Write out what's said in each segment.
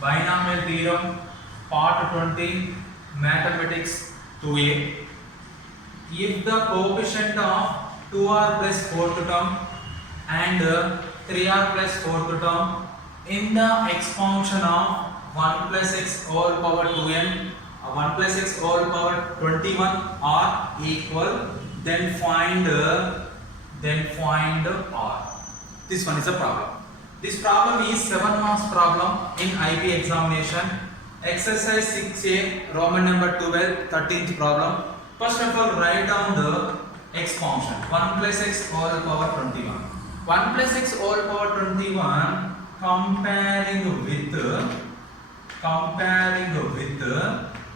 Binomial theorem, part 20, mathematics 2a. If the coefficient of 2r plus 4th term and 3r plus 4th term in the expansion of 1 plus x whole power 2n, 1 plus x whole power 21 are equal, then find r. This one is a problem. This problem is 7 marks problem in IB examination. Exercise 6a, Roman number 12, 13th problem. First of all, write down the expansion. 1 plus x whole power 21. 1 plus x whole power 21 comparing with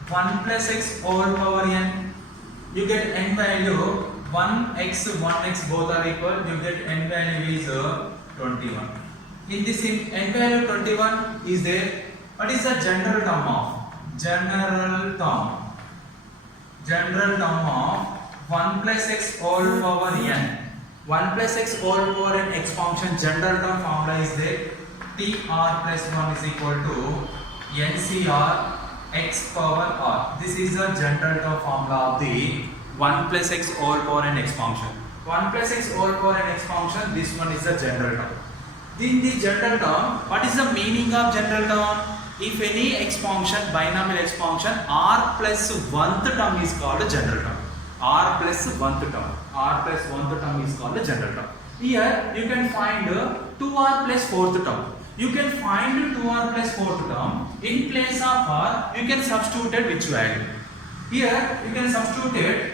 1 plus x whole power n. You get n value 1x both are equal. You get n value is 21. In this n value 21 is there. What is the general term of? General term of 1 plus x whole power n. 1 plus x whole power n expansion general term formula is there. TR plus 1 is equal to NCR x power r. This is the general term formula of the 1 plus x whole power n expansion. 1 plus x whole power n expansion, this one is the general term. In the general term, what is the meaning of general term? If any expansion, binomial expansion, r plus 1th term is called a general term. R plus 1th term is called a general term. Here you can find 2r plus 4th term. You can find 2r plus 4th term. In place of r, you can substitute it which value? Here you can substitute it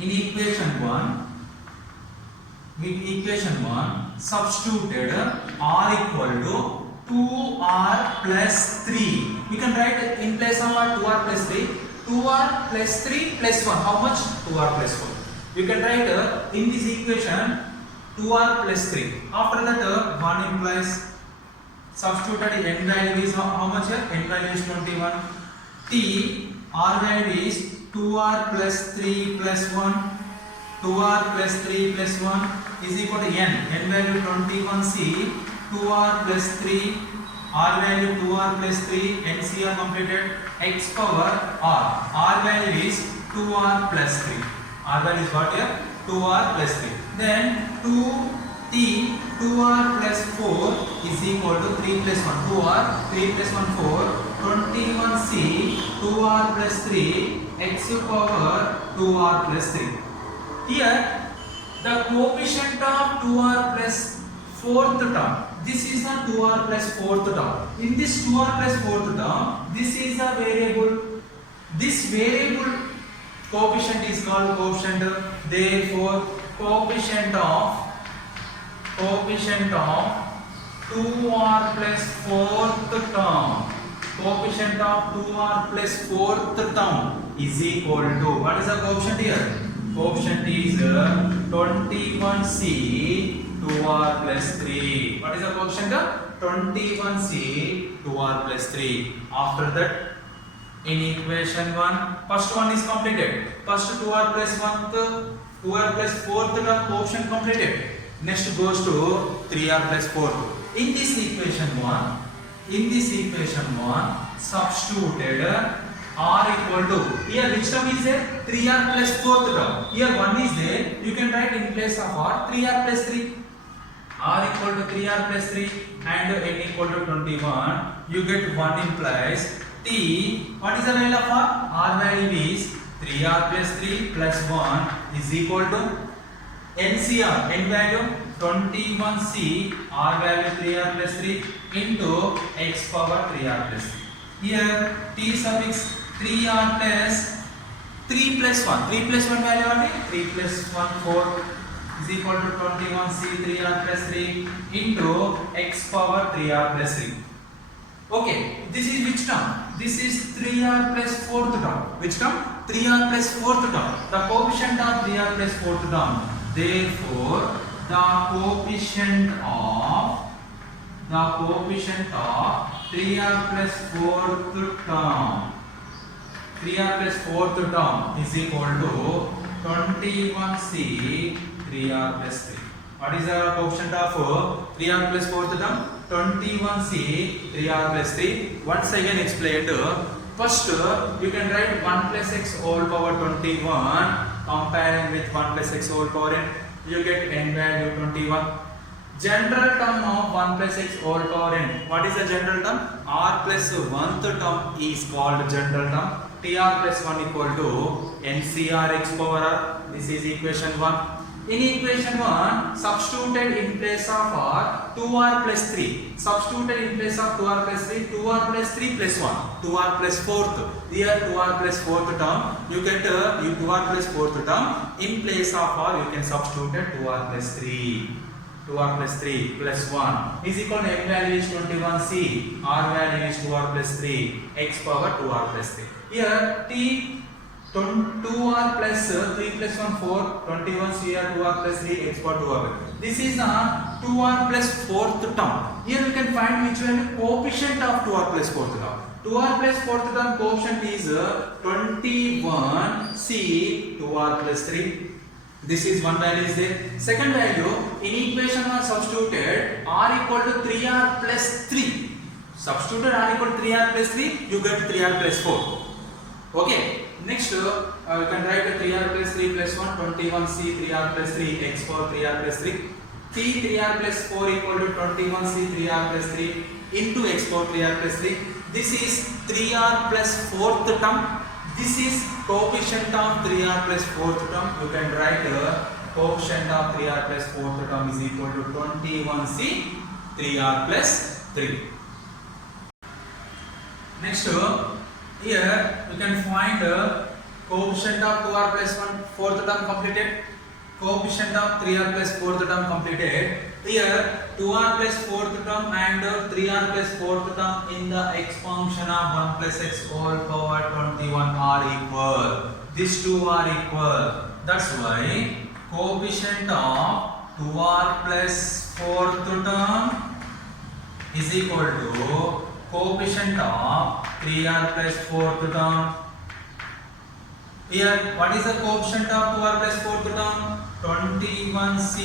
in equation 1. With equation 1, substituted r equal to 2r plus 3. You can write in place of r 2r plus 3. 2r plus 3 plus 1. How much? 2r plus 4. You can write in this equation 2r plus 3. After that 1 implies substituted n value is how much here? N value is 21. T r value is 2r plus 3 plus 1. 2r plus 3 plus 1 is equal to n. N value 21c. 2r plus 3. R value 2r plus 3. NCR completed. X power r. R value is 2r plus 3. R value is what here? 2r plus 3. Then 2r plus 4 is equal to 3 plus 1. 2r, 3 plus 1, 4. 21c. 2r plus 3. X power 2r plus 3. Here the coefficient of 2r plus 4th term. This is the 2r plus 4th term. In this 2r plus 4th term, this is a variable. This variable coefficient is called coefficient. Therefore, coefficient of 2r plus 4th term. Coefficient of 2r plus 4th term is equal to, what is the coefficient here? Coefficient is 21c 2r plus 3. What is the coefficient? 21c 2r plus 3. After that, in equation 1, first one is completed. First 2r plus 4th the coefficient completed. Next goes to 3r plus 4. In this equation 1, substituted r equal to, here which term is there? 3r plus 4th term. Here 1 is there. You can write in place of r 3r plus 3. R equal to 3r plus 3 and n equal to 21. You get 1 implies t. What is the value of r? R value is 3r plus 3 plus 1 is equal to NCR. N value 21c. R value 3r plus 3 into x power 3r plus 3. Here t suffix 3r plus 3 plus 1. 3 plus 1 value what is? 3 plus 1 4 is equal to 21c 3r plus 3 into x power 3r plus 3. Okay, this is which term? This is 3r plus 4th term. Which term? 3r plus 4th term. The coefficient of 3r plus 4th term. Therefore, the coefficient of 3r plus 4th term is equal to 21c 3r plus 3. What is the coefficient of 3r plus 4th term? 21c 3r plus 3. Once again explained. First, you can write 1 plus x whole power 21 comparing with 1 plus x whole power n. You get n value 21. General term of 1 plus x whole power n. What is the general term? R plus 1th term is called general term. Tr plus 1 equal to ncr x power r. This is equation 1. In equation 1, substituted in place of r 2r plus 3. Substituted in place of 2r plus 3, 2r plus 3 plus 1. 2r plus 4th. Here 2r plus 4th term. You get 2r plus 4th term. In place of r, you can substitute 2r plus 3. 2r plus 3 plus 1 is equal to n value is 21c. R value is 2r plus 3. X power 2r plus 3. Here t 2r plus 3 plus 1 4 21 cr 2r plus 3 x power 2r. This is 2r plus 4th term. Here we can find which one coefficient of 2r plus 4th term. 2r plus 4th term coefficient is 21c 2r plus 3. This is one value is there. Second value in equation 1 substituted r equal to 3r plus 3. Substituted r equal to 3r plus 3. You get 3r plus 4. Okay. Next, you can write 3r plus 3 plus 1, 21c 3r plus 3 x power 3r plus 3. T 3r plus 4 equal to 21c 3r plus 3 into x power 3r plus 3. This is 3r plus 4th term. This is coefficient of 3r plus 4th term. You can write coefficient of 3r plus 4th term is equal to 21c 3r plus 3. Next, here you can find coefficient of 2r plus 1 4th term completed, coefficient of 3r plus 4th term completed. Here 2r plus 4th term and 3r plus 4th term in the x function of 1 plus x whole power 21 are equal. These two are equal. That's why coefficient of 2r plus 4th term is equal to coefficient of 3r plus 4th term. Here, what is the coefficient of 2r plus 4th term? 21c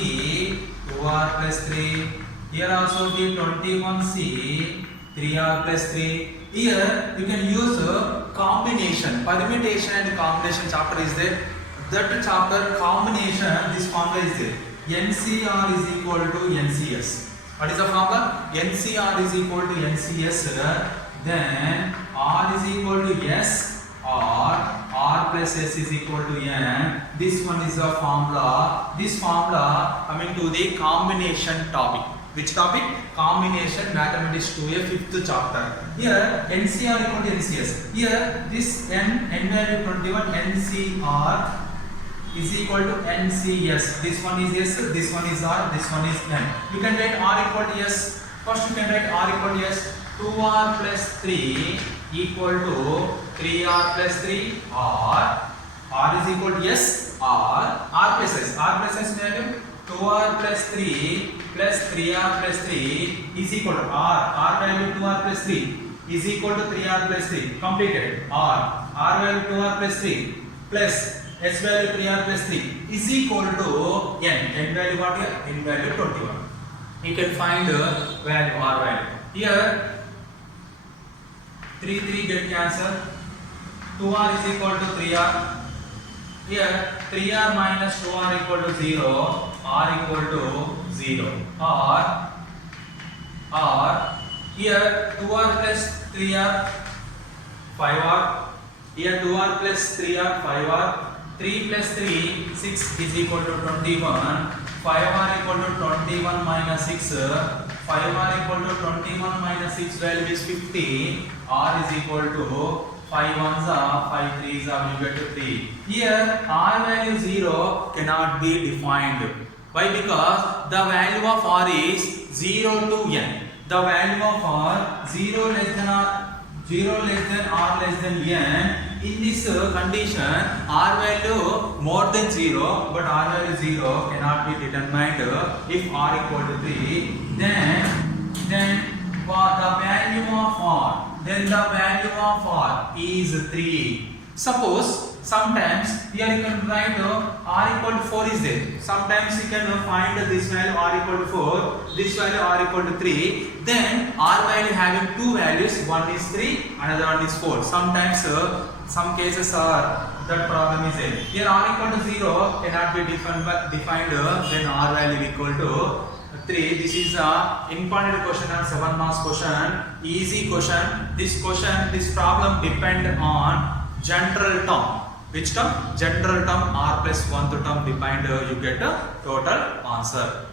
2r plus 3. Here also give 21c 3r plus 3. Here you can use combination, permutation and combination chapter is there. That chapter combination, this formula is there. NCR is equal to NCS. What is the formula? NCR is equal to NCS. Then R is equal to S or R plus S is equal to N. This one is the formula. This formula coming to the combination topic. Which topic? Combination mathematics 2a 5th chapter. Here NCR equal to NCS. Here this N value 21 NCR is equal to NCS. This one is S, this one is R, this one is N. You can write R equal to S. First you can write R equal to S. 2R plus 3 equal to 3R plus 3 or R is equal to S or R plus S. R plus S value 2R plus 3 plus 3R plus 3 is equal to R. R value 2R plus 3 is equal to 3R plus 3. Completed. R value 2R plus 3 plus S value 3R plus 3 is equal to N. N value what here? N value 21. You can find the value R value. Here 3 get cancelled. 2R is equal to 3R. Here 3R minus 2R equal to 0. R equal to 0. Or here 2R plus 3R 5R. Here 2R plus 3R 5R. 3 plus 3 6 is equal to 21. 5R equal to 21 minus 6. 5R equal to 21 minus 6 value is 50. R is equal to 5 ones are 5 threes are you get to 3. Here R value 0 cannot be defined. Why? Because the value of R is 0 to N. The value of R 0 less than R less than N. In this condition, R value more than 0, but R value 0 cannot be determined if R equal to 3. Then for the value of R, is 3. Suppose Sometimes here you can write r equal to 4 is there. Sometimes you can find this value r equal to 4, this value r equal to 3. Then r value having two values, one is 3, another one is 4. Sometimes some cases are that problem is there. Here r equal to 0 cannot be defined when r value equal to 3. This is a important question and 7 marks question, easy question. This problem depend on general term. Which term? General term r plus 1th term defined, you get a total answer.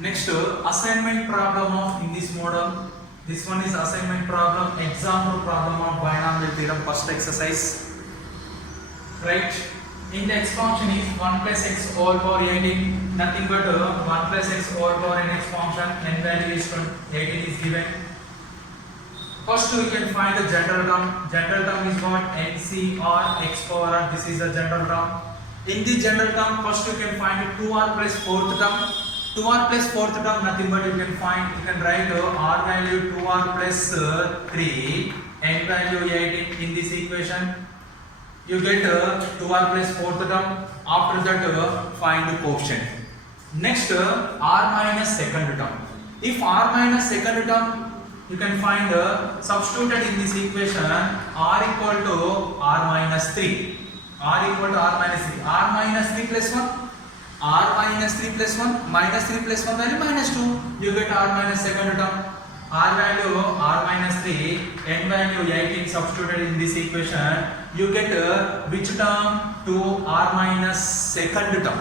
Next assignment problem of in this model. This one is assignment problem, example problem of binomial theorem, first exercise. Right? In the expansion is 1 plus x all power 18, nothing but 1 plus x all power n x function, n value is 18 is given. First we can find the general term. General term is what? NCR x power r. This is the general term. In the general term, first you can find 2r plus 4th term. 2r plus 4th term nothing but you can write r value 2r plus 3, n value 18 in this equation. You get 2r plus 4th term. After that find the coefficient. Next r minus second term. If r minus second term you can find substituted in this equation, r equal to r minus 3. R equal to r minus 3. R minus 3 plus 1. R minus 3 plus 1. Minus 3 plus 1 value minus 2. You get r minus second term. R value r minus 3. N value 18 substituted in this equation. You get which term? 2r minus second term.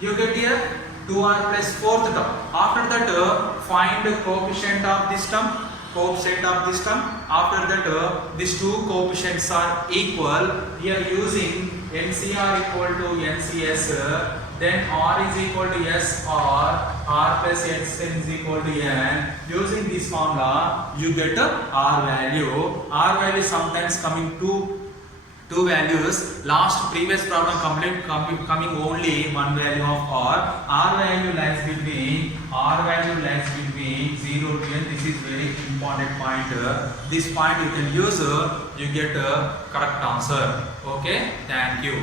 You get here 2r plus 4th term. After that find the coefficient of this term. Coefficient of this term. After that these two coefficients are equal. Here using NCR equal to NCS, then r is equal to s or r plus x is equal to n. Using this formula you get r value. R value sometimes coming two values. Last previous problem coming only one value of r. R value lies between 0 to n. This is very important point. This point you can use, you get a correct answer. Okay, thank you.